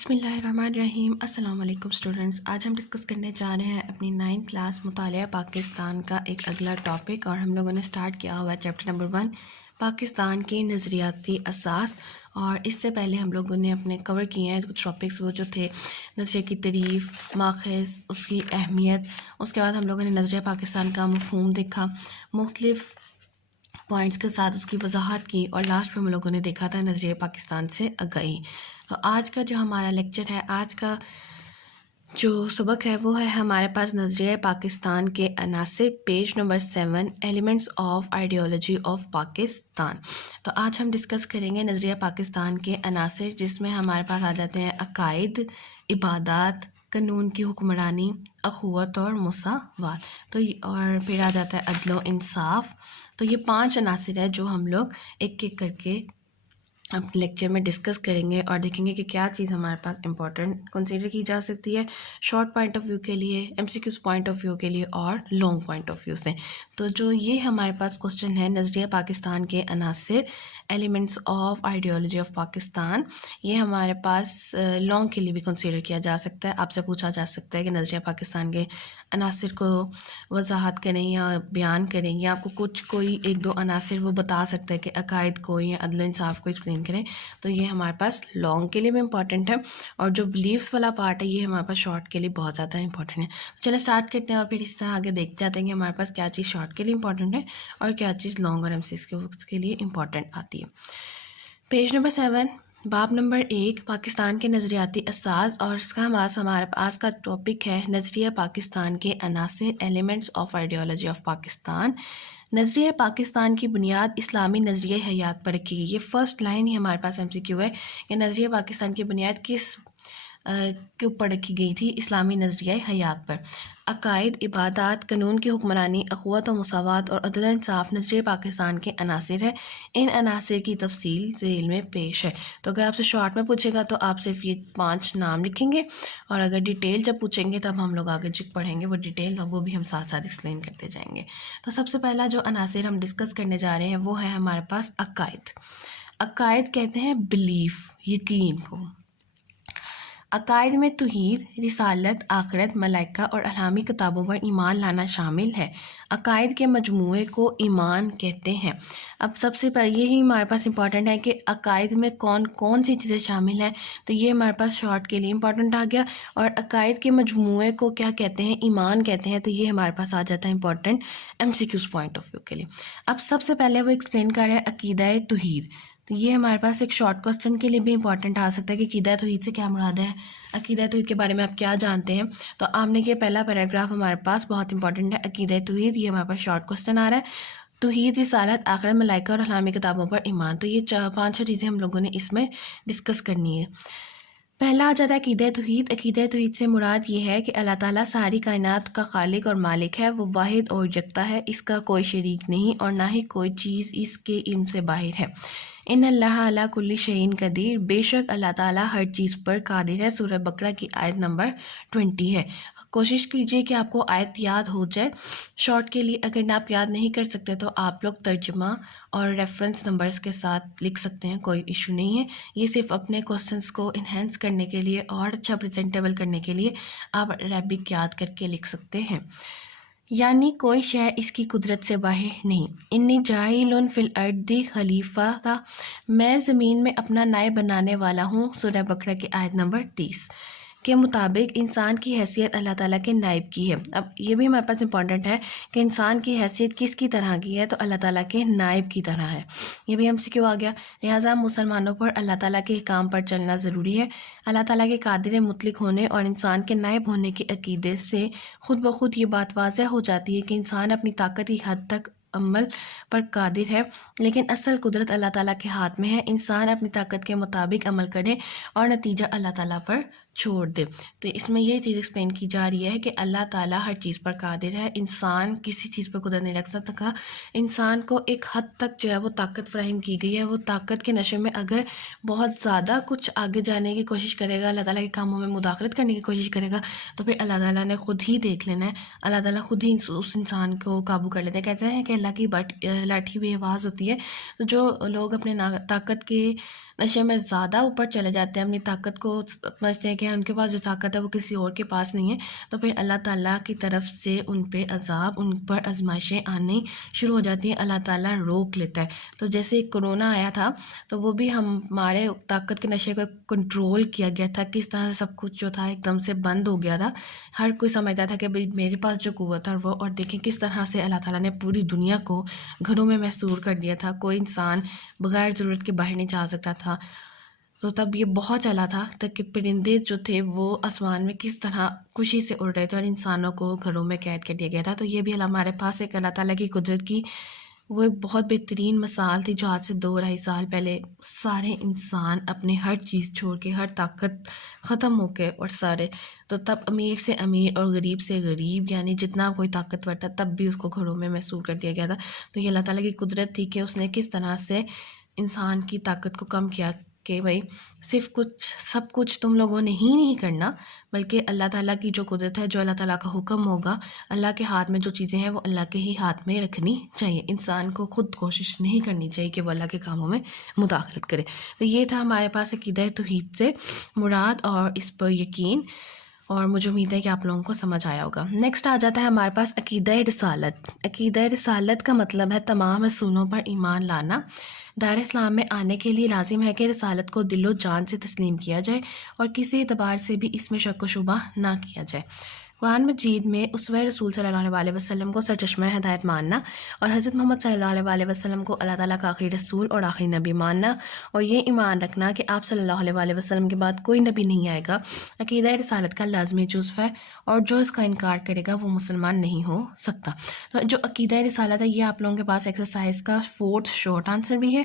بسم اللہ الرحمن الرحیم۔ السلام علیکم اسٹوڈنٹس، آج ہم ڈسکس کرنے جا رہے ہیں اپنی 9th کلاس مطالعہ پاکستان کا ایک اگلا ٹاپک، اور ہم لوگوں نے سٹارٹ کیا ہوا ہے چیپٹر نمبر 1 پاکستان کی نظریاتی اساس۔ اور اس سے پہلے ہم لوگوں نے اپنے کور کیے ہیں کچھ ٹاپکس، وہ جو تھے نظریے کی تعریف، ماخذ، اس کی اہمیت، اس کے بعد ہم لوگوں نے نظریہ پاکستان کا مفہوم دیکھا، مختلف پوائنٹس کے ساتھ اس کی وضاحت کی، اور لاسٹ میں ہم لوگوں نے دیکھا تھا نظریہ پاکستان سے آگاہی۔ تو آج کا جو ہمارا لیکچر ہے، آج کا جو سبق ہے وہ ہے ہمارے پاس نظریہ پاکستان کے عناصر، page number 7، elements of ideology of Pakistan. تو آج ہم ڈسکس کریں گے نظریہ پاکستان کے عناصر، جس میں ہمارے پاس آ جاتے ہیں عقائد، عبادات، قانون کی حکمرانی، اخوت اور مساوات، تو اور پھر آ جاتا ہے عدل و انصاف۔ تو یہ 5 عناصر ہیں جو ہم لوگ ایک ایک کر کے اپنے لیکچر میں ڈسکس کریں گے، اور دیکھیں گے کہ کیا چیز ہمارے پاس امپورٹنٹ کنسیڈر کی جا سکتی ہے شارٹ پوائنٹ آف ویو کے لیے، M C Qs point of view کے لیے، اور لانگ پوائنٹ آف ویو سے۔ تو جو یہ ہمارے پاس کوسچن ہے، نظریہ پاکستان کے عناصر، elements of ideology of Pakistan, یہ ہمارے پاس لانگ کے لیے بھی کنسیڈر کیا جا سکتا ہے۔ آپ سے پوچھا جا سکتا ہے کہ نظریہ پاکستان کے عناصر کو وضاحت کریں یا بیان کریں، یا آپ کو کوئی ایک دو عناصر وہ بتا سکتا ہے کہ عقائد کو یا عدل و انصاف کو ایکسپلین کریں، تو یہ ہمارے پاس لانگ کے لیے بھی امپورٹنٹ ہے، اور جو بلیفس والا پارٹ ہے یہ ہمارے پاس شارٹ کے لیے بہت زیادہ امپورٹنٹ ہے۔ چلیں اسٹارٹ کرتے ہیں، اور پھر اسی طرح آگے دیکھتے جاتے ہیں کہ ہمارے پاس کیا چیز شارٹ کے لیے امپورٹنٹ ہے اور کیا چیز لانگ اور ایم سی کے لیے امپورٹنٹ آتی ہے۔ پیج نمبر 7، باب نمبر 1، پاکستان کے نظریاتی اساس، اور اس کا ہمارے پاس کا ٹاپک ہے نظریہ پاکستان کے عناصر، elements of ideology of Pakistan. نظریہ پاکستان کی بنیاد اسلامی نظریہ حیات پر رکھی گئی۔ یہ فرسٹ لائن ہی ہمارے پاس ایم سی کیو ہے کہ نظریہ پاکستان کی بنیاد کس کے اوپر رکھی گئی تھی؟ اسلامی نظریہ حیات پر۔ عقائد، عبادات، قانون کی حکمرانی، اخوت و مساوات اور عدل و انصاف نظریہ پاکستان کے عناصر ہے۔ ان عناصر کی تفصیل ذیل میں پیش ہے۔ تو اگر آپ سے شارٹ میں پوچھے گا تو آپ صرف یہ 5 نام لکھیں گے، اور اگر ڈیٹیل جب پوچھیں گے تب ہم لوگ آگے جو پڑھیں گے وہ ڈیٹیل، اور وہ بھی ہم ساتھ ساتھ ایکسپلین کرتے جائیں گے۔ تو سب سے پہلا جو عناصر ہم ڈسکس کرنے جا رہے ہیں وہ ہے ہمارے پاس عقائد۔ عقائد کہتے ہیں بلیف، یقین کو۔ عقائد میں توحید، رسالت، آخرت، ملائکہ اور الہامی کتابوں پر ایمان لانا شامل ہے۔ عقائد کے مجموعے کو ایمان کہتے ہیں۔ اب سب سے پہلے یہی ہمارے پاس امپورٹنٹ ہے کہ عقائد میں کون کون سی چیزیں شامل ہیں، تو یہ ہمارے پاس شارٹ کے لیے امپورٹنٹ آ گیا۔ اور عقائد کے مجموعے کو کیا کہتے ہیں؟ ایمان کہتے ہیں، تو یہ ہمارے پاس آ جاتا ہے important M C Qs point of view کے لیے۔ اب سب سے پہلے وہ ایکسپلین کر رہے ہیں عقیدہ توحید۔ تو یہ ہمارے پاس ایک شارٹ کوسچن کے لیے بھی امپورٹنٹ آ سکتا ہے کہ عقیدہ توحید سے کیا مراد ہے، عقیدہ توحید کے بارے میں آپ کیا جانتے ہیں۔ تو آپ نے یہ پہلا پیراگراف ہمارے پاس بہت امپورٹنٹ ہے، عقیدہ توحید، یہ ہمارے پاس شارٹ کوسچن آ رہا ہے۔ توحید، رسالت، آخرت، ملائکہ اور الہامی کتابوں پر ایمان، تو یہ 5 چیزیں ہم لوگوں نے اس میں ڈسکس کرنی ہے۔ پہلا آ جاتا ہے عقیدہ توحید۔ عقیدہ توحید سے مراد یہ ہے کہ اللہ تعالیٰ ساری کائنات کا خالق اور مالک ہے، وہ واحد اور یکتا ہے، اس کا کوئی شریک نہیں، اور نہ ہی کوئی چیز اس کے علم سے باہر ہے۔ ان اللہ علی کل شیء قدیر، بے شک اللہ تعالیٰ ہر چیز پر قادر ہے۔ سورہ بقرہ کی آیت نمبر 20 ہے۔ کوشش کیجئے کہ آپ کو آیت یاد ہو جائے شارٹ کے لیے۔ اگر آپ یاد نہیں کر سکتے تو آپ لوگ ترجمہ اور ریفرنس نمبرز کے ساتھ لکھ سکتے ہیں، کوئی ایشو نہیں ہے۔ یہ صرف اپنے کوسچنس کو انہینس کرنے کے لیے اور اچھا پریزنٹیبل کرنے کے لیے آپ عربک یاد کر کے لکھ سکتے ہیں۔ یعنی کوئی شے اس کی قدرت سے باہر نہیں۔ انی جاعل فی الارض خلیفہ، میں زمین میں اپنا نائب بنانے والا ہوں، سورہ بقرہ کی آیت نمبر 30 کے مطابق انسان کی حیثیت اللہ تعالیٰ کے نائب کی ہے۔ اب یہ بھی ہمارے پاس امپورٹنٹ ہے کہ انسان کی حیثیت کس کی طرح کی ہے، تو اللہ تعالیٰ کے نائب کی طرح ہے۔ یہ بھی ہم سے کیوں آ گیا، لہٰذا مسلمانوں پر اللہ تعالیٰ کے حکام پر چلنا ضروری ہے۔ اللہ تعالیٰ کے قادر مطلق ہونے اور انسان کے نائب ہونے کے عقیدے سے خود بخود یہ بات واضح ہو جاتی ہے کہ انسان اپنی طاقتی حد تک عمل پر قادر ہے، لیکن اصل قدرت اللہ تعالیٰ کے ہاتھ میں ہے۔ انسان اپنی طاقت کے مطابق عمل کرے اور نتیجہ اللہ تعالیٰ پر چھوڑ دے۔ تو اس میں یہ چیز ایکسپلین کی جا رہی ہے کہ اللہ تعالیٰ ہر چیز پر قادر ہے، انسان کسی چیز پر قدرت نہیں رکھ سکتا۔ انسان کو ایک حد تک جو ہے وہ طاقت فراہم کی گئی ہے، وہ طاقت کے نشے میں اگر بہت زیادہ کچھ آگے جانے کی کوشش کرے گا، اللہ تعالیٰ کے کاموں میں مداخلت کرنے کی کوشش کرے گا، تو پھر اللہ تعالیٰ نے خود ہی دیکھ لینا ہے، اللہ تعالیٰ خود ہی اس انسان کو قابو کر لیتے ہیں۔ کہتے ہیں کہ اللہ کی لاٹھی بے آواز ہوتی ہے، تو جو لوگ اپنے طاقت کے نشے میں زیادہ اوپر چلے جاتے ہیں، اپنی طاقت کو سمجھتے ہیں کہ ان کے پاس جو طاقت ہے وہ کسی اور کے پاس نہیں ہے، تو پھر اللہ تعالیٰ کی طرف سے ان پہ عذاب، ان پر آزمائشیں آنی شروع ہو جاتی ہیں، اللہ تعالیٰ روک لیتا ہے۔ تو جیسے کورونا آیا تھا تو وہ بھی ہمارے طاقت کے نشے کو کنٹرول کیا گیا تھا، کس طرح سے سب کچھ جو تھا ایک دم سے بند ہو گیا تھا، ہر کوئی سمجھتا تھا کہ بھئی میرے پاس جو قوت ہے وہ، اور دیکھیں کس طرح سے اللہ تعالیٰ نے پوری دنیا کو گھروں میں محصور کر دیا تھا، کوئی انسان بغیر ضرورت کے باہر نہیں جا سکتا تھا۔ تو تب یہ بہت چلا تھا تک کہ پرندے جو تھے وہ آسمان میں کس طرح خوشی سے اڑ رہے تھے اور انسانوں کو گھروں میں قید کر دیا گیا تھا۔ تو یہ بھی ہمارے پاس ایک اللہ تعالیٰ کی قدرت کی وہ ایک بہت بہترین مثال تھی، جو آج سے 2-2.5 سال پہلے سارے انسان اپنے ہر چیز چھوڑ کے، ہر طاقت ختم ہو کے، اور سارے تو تب امیر سے امیر اور غریب سے غریب، یعنی جتنا کوئی طاقتور تھا تب بھی اس کو گھروں میں محصور کر دیا گیا تھا۔ تو یہ اللہ تعالیٰ کی قدرت تھی کہ اس نے کس طرح سے انسان کی طاقت کو کم کیا کہ بھائی صرف سب کچھ تم لوگوں نے ہی نہیں کرنا، بلکہ اللہ تعالیٰ کی جو قدرت ہے، جو اللہ تعالیٰ کا حکم ہوگا، اللہ کے ہاتھ میں جو چیزیں ہیں وہ اللہ کے ہی ہاتھ میں رکھنی چاہیے، انسان کو خود کوشش نہیں کرنی چاہیے کہ وہ اللہ کے کاموں میں مداخلت کرے۔ تو یہ تھا ہمارے پاس عقیدہ توحید سے مراد اور اس پر یقین، اور مجھے امید ہے کہ آپ لوگوں کو سمجھ آیا ہوگا۔ نیکسٹ آ جاتا ہے ہمارے پاس عقیدہ رسالت۔ عقیدہ رسالت کا مطلب ہے تمام رسولوں پر ایمان لانا۔ دائرہ اسلام میں آنے کے لیے لازم ہے کہ رسالت کو دل و جان سے تسلیم کیا جائے اور کسی اعتبار سے بھی اس میں شک و شبہ نہ کیا جائے۔ قرآن مجید میں اسوہ رسول صلی اللہ علیہ وسلم کو سرچشمہ ہدایت ماننا، اور حضرت محمد صلی اللہ علیہ وسلم کو اللہ تعالیٰ کا آخری رسول اور آخری نبی ماننا، اور یہ ایمان رکھنا کہ آپ صلی اللہ علیہ وسلم کے بعد کوئی نبی نہیں آئے گا، عقیدہ رسالت کا لازمی جزو ہے، اور جو اس کا انکار کرے گا وہ مسلمان نہیں ہو سکتا۔ تو جو عقیدہ رسالت ہے یہ آپ لوگوں کے پاس ایکسرسائز کا 4th شارٹ آنسر بھی ہے،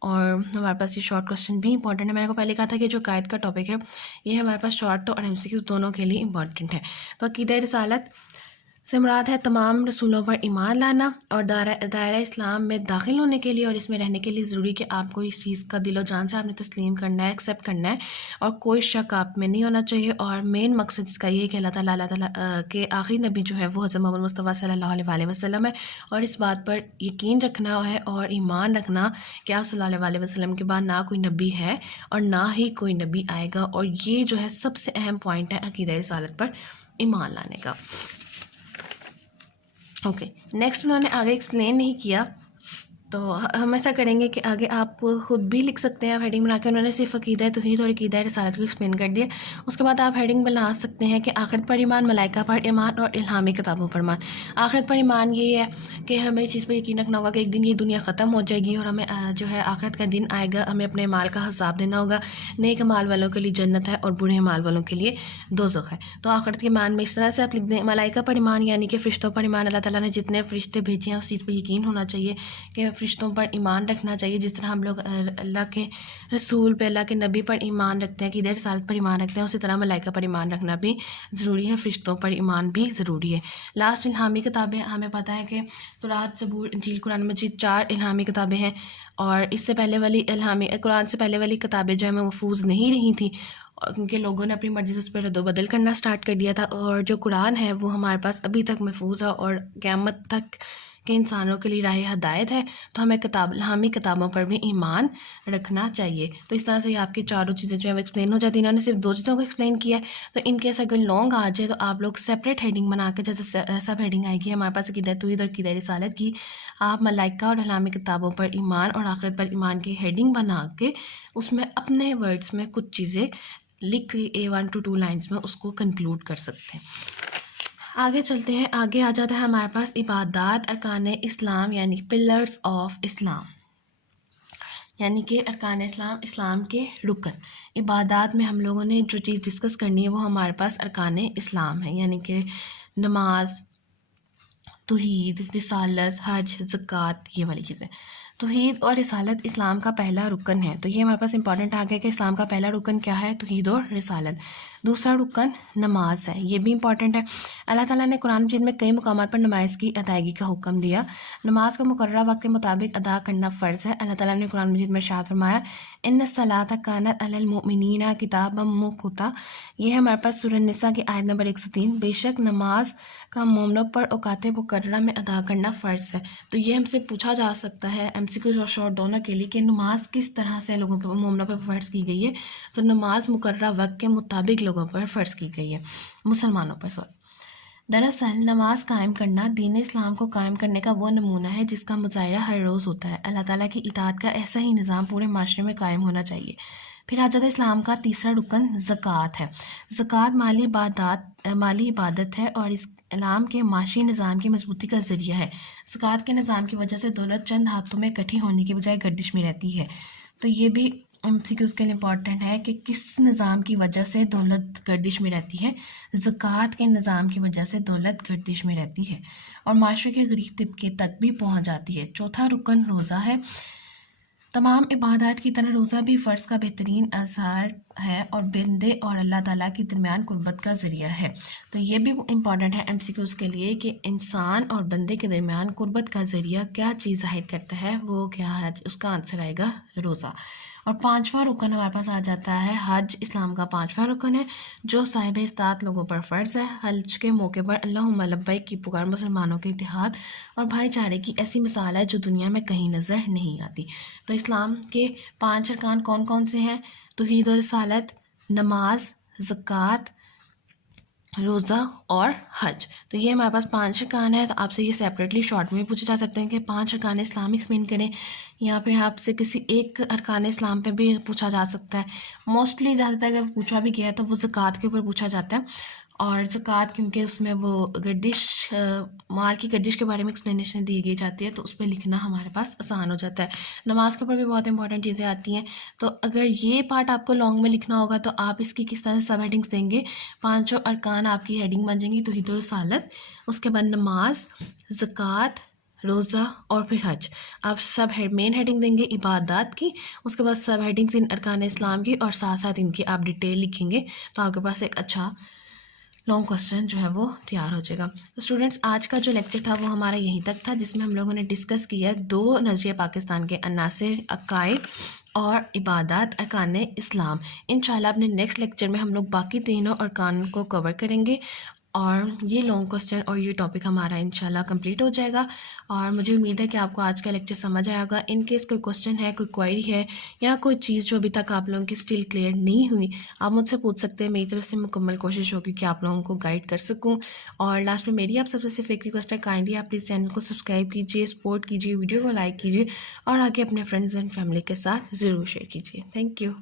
اور ہمارے پاس یہ شارٹ کوسچن بھی امپورٹنٹ ہے۔ میں نے کو پہلے کہا تھا کہ جو قائد کا ٹاپک ہے یہ ہمارے پاس شارٹ اور MCQ دونوں کے لیے امپورٹنٹ ہے۔ تو عقیدہ رسالت سے مراد ہے تمام رسولوں پر ایمان لانا، اور دائرہ اسلام میں داخل ہونے کے لیے اور اس میں رہنے کے لیے ضروری کہ آپ کو اس چیز کا دل و جان سے آپ نے تسلیم کرنا ہے، ایکسیپٹ کرنا ہے، اور کوئی شک آپ میں نہیں ہونا چاہیے۔ اور مین مقصد اس کا یہ ہے کہ اللہ تعالیٰ کے آخری نبی جو ہے وہ حضرت محمد مصطفیٰ صلی اللہ علیہ وسلم ہے، اور اس بات پر یقین رکھنا ہے اور ایمان رکھنا کہ آپ صلی اللہ علیہ وسلم کے بعد نہ کوئی نبی ہے اور نہ ہی کوئی نبی آئے گا، اور یہ جو ہے سب سے اہم پوائنٹ ہے عقیدہ رسالت پر ایمان لانے کا۔ اوکے، نیکسٹ انہوں نے آگے ایکسپلین نہیں کیا، تو ہم ایسا کریں گے کہ آگے آپ خود بھی لکھ سکتے ہیں ہیڈنگ بنا کے۔ انہوں نے صرف عقیدہ توحید اور عقیدہ رسالت کو ایکسپلین کر دیا، اس کے بعد آپ ہیڈنگ بنا سکتے ہیں کہ آخرت پر ایمان، ملائکہ پر ایمان اور الہامی کتابوں پر ایمان۔ آخرت پر ایمان یہ ہے کہ ہمیں اس چیز پر یقین رکھنا ہوگا کہ ایک دن یہ دنیا ختم ہو جائے گی، اور ہمیں جو ہے آخرت کا دن آئے گا، ہمیں اپنے مال کا حساب دینا ہوگا، نیک مال والوں کے لیے جنت ہے اور برے مال والوں کے لیے دوزخ ہے۔ تو آخرت کے ایمان میں اس طرح سے آپ لکھ دیں۔ ملائکہ پر ایمان یعنی کہ فرشتوں پر ایمان، اللہ تعالیٰ نے جتنے فرشتے بھیجے ہیں اس چیز پر یقین ہونا چاہیے کہ فرشتوں پر ایمان رکھنا چاہیے، جس طرح ہم لوگ اللہ کے رسول پہ، اللہ کے نبی پر ایمان رکھتے ہیں، عقیدہ رسالت پر ایمان رکھتے ہیں، اسی طرح ملائکہ پر ایمان رکھنا بھی ضروری ہے، فرشتوں پر ایمان بھی ضروری ہے۔ لاسٹ الہامی کتابیں، ہمیں پتہ ہے کہ تورات، زبور، انجیل، قرآن مجید 4 الہامی کتابیں ہیں، اور اس سے پہلے والی قرآن سے پہلے والی کتابیں جو ہیں محفوظ نہیں رہی تھیں، کیونکہ لوگوں نے اپنی مرضی سے اس پہ رد و بدل کرنا سٹارٹ کر دیا تھا، اور جو قرآن ہے وہ ہمارے پاس ابھی تک محفوظ ہے اور قیامت تک کے انسانوں کے لیے راہ ہدایت ہے۔ تو ہمیں الہامی کتابوں پر بھی ایمان رکھنا چاہیے۔ تو اس طرح سے آپ کی چاروں چیزیں جو ہے وہ ایکسپلین ہو جاتی ہیں۔ انہوں نے صرف 2 چیزوں کو ایکسپلین کیا ہے، تو ان کیس اگر لانگ آ جائے تو آپ لوگ سیپریٹ ہیڈنگ بنا کے، جیسے سب ہیڈنگ آئے گی ہمارے پاس عقیدہ توحید اور عقیدہ رسالت کی، آپ ملائکہ اور الہامی کتابوں پر ایمان اور آخرت پر ایمان کی ہیڈنگ بنا کے اس میں اپنے ورڈز میں کچھ چیزیں لکھ کے 1 to 2 لائنز میں اس کو کنکلوڈ کر سکتے ہیں۔ آگے چلتے ہیں، آگے آ جاتا ہے ہمارے پاس عبادات، ارکان اسلام یعنی پلرز آف اسلام، یعنی کہ ارکان اسلام، اسلام کے رکن۔ عبادات میں ہم لوگوں نے جو چیز ڈسکس کرنی ہے وہ ہمارے پاس ارکان اسلام ہے، یعنی کہ نماز، توحید، رسالت، حج، زکوٰۃ، یہ والی چیزیں۔ توحید اور رسالت اسلام کا پہلا رکن ہے، تو یہ ہمارے پاس امپورٹنٹ آ گیا کہ اسلام کا پہلا رکن کیا ہے، توحید اور رسالت۔ دوسرا رکن نماز ہے، یہ بھی امپورٹنٹ ہے۔ اللہ تعالیٰ نے قرآن مجید میں کئی مقامات پر نماز کی ادائیگی کا حکم دیا۔ نماز کو مقررہ وقت کے مطابق ادا کرنا فرض ہے۔ اللہ تعالیٰ نے قرآن مجید میں ارشاد فرمایا ان الصلاۃ کانت علی المؤمنین کتابا موقوتا، یہ ہے ہمارے پاس سورہ النساء کی آیت نمبر 103، بے شک نماز کا مومنوں پر اوقات مقررہ میں ادا کرنا فرض ہے۔ تو یہ ہم سے پوچھا جا سکتا ہے MCQs اور شارٹ دونوں کے لیے کہ نماز کس طرح سے لوگوں پر مومنوں پر فرض کی گئی ہے، تو نماز مقررہ وقت کے مطابق لوگوں پر فرض کی گئی ہے، مسلمانوں پر دراصل نماز قائم کرنا دین اسلام کو قائم کرنے کا وہ نمونہ ہے جس کا مظاہرہ ہر روز ہوتا ہے۔ اللہ تعالیٰ کی اطاعت کا ایسا ہی نظام پورے معاشرے میں قائم ہونا چاہیے۔ پھر حجت اسلام کا تیسرا رکن زکوٰۃ ہے۔ زکوٰۃ مالی عبادت ہے اور اسلام کے معاشی نظام کی مضبوطی کا ذریعہ ہے۔ زکوٰۃ کے نظام کی وجہ سے دولت چند ہاتھوں میں اکٹھی ہونے کی بجائے گردش میں رہتی ہے۔ تو یہ بھی MCQs کے لیے امپورٹنٹ ہے کہ کس نظام کی وجہ سے دولت گردش میں رہتی ہے، زکوٰۃ کے نظام کی وجہ سے دولت گردش میں رہتی ہے اور معاشرے کے غریب طبقے تک بھی پہنچ جاتی ہے۔ چوتھا رکن روزہ ہے۔ تمام عبادات کی طرح روزہ بھی فرض کا بہترین اظہار ہے اور بندے اور اللہ تعالیٰ کے درمیان قربت کا ذریعہ ہے۔ تو یہ بھی امپورٹنٹ ہے MCQs کے لیے کہ انسان اور بندے کے درمیان قربت کا ذریعہ کیا چیز ظاہر کرتا ہے، وہ کیا ہے، اس کا آنسر آئے گا روزہ۔ اور پانچواں رکن ہمارے پاس آ جاتا ہے حج، اسلام کا پانچواں رکن ہے جو صاحب استطاعت لوگوں پر فرض ہے۔ حج کے موقع پر اللہم لبیک کی پکار مسلمانوں کے اتحاد اور بھائی چارے کی ایسی مثال ہے جو دنیا میں کہیں نظر نہیں آتی۔ تو اسلام کے 5 ارکان کون کون سے ہیں؟ توحید و رسالت، نماز، زکوٰۃ، روزہ اور حج۔ تو یہ ہمارے پاس 5 ارکان ہیں۔ تو آپ سے یہ سیپریٹلی شارٹ میں پوچھے جا سکتے ہیں کہ 5 ارکان اسلام ایکسپلین کریں، یا پھر آپ سے کسی ایک ارکان اسلام پہ بھی پوچھا جا سکتا ہے۔ موسٹلی زیادہ تر اگر پوچھا بھی گیا ہے تو وہ زکوٰۃ کے اوپر پوچھا جاتا ہے، اور زکوٰۃ کیونکہ اس میں وہ گردش، مال کی گردش کے بارے میں ایکسپلینیشن دی گئی جاتی ہے، تو اس پہ لکھنا ہمارے پاس آسان ہو جاتا ہے۔ نماز کے اوپر بھی بہت امپورٹنٹ چیزیں آتی ہیں، تو اگر یہ پارٹ آپ کو لانگ میں لکھنا ہوگا تو آپ اس کی کس طرح سے سب ہیڈنگس دیں گے؟ 5 ارکان آپ کی ہیڈنگ بن جائیں گی، توحید و رسالت، اس کے بعد نماز، زکوٰۃ، روزہ اور پھر حج۔ آپ سب مین ہیڈنگ دیں گے عبادات کی، اس کے بعد سب ہیڈنگس ان ارکان اسلام کی، اور ساتھ ساتھ ان کی آپ ڈیٹیل لکھیں گے تو آپ کے پاس ایک اچھا لانگ کوسچن جو ہے وہ تیار ہو جائے گا۔ تو اسٹوڈنٹس آج کا جو لیکچر تھا وہ ہمارا یہیں تک تھا، جس میں ہم لوگوں نے ڈسکس کیا 2 نظریہ پاکستان کے عناصر، عقائد اور عبادات، ارکان اسلام۔ انشاءاللہ اپنے نیکسٹ لیکچر میں ہم لوگ باقی تینوں ارکان کو کور کریں گے، اور یہ لانگ کوسچن اور یہ ٹاپک ہمارا انشاءاللہ کمپلیٹ ہو جائے گا۔ اور مجھے امید ہے کہ آپ کو آج کا لیکچر سمجھ آیا ہوگا۔ ان کیس کوئی کوسچن ہے، کوئی کوئری ہے، یا کوئی چیز جو ابھی تک آپ لوگوں کی اسٹل کلیئر نہیں ہوئی، آپ مجھ سے پوچھ سکتے ہیں۔ میری طرف سے مکمل کوشش ہوگی کہ آپ لوگوں کو گائیڈ کر سکوں۔ اور لاسٹ میں میری آپ سب سے صرف ایک ریکویسٹ ہے، کائنڈلی آپ پلیز چینل کو سبسکرائب کیجیے، سپورٹ کیجیے، ویڈیو کو لائک کیجیے، اور آگے اپنے فرینڈز اینڈ فیملی کے ساتھ ضرور شیئر کیجیے۔ Thank you.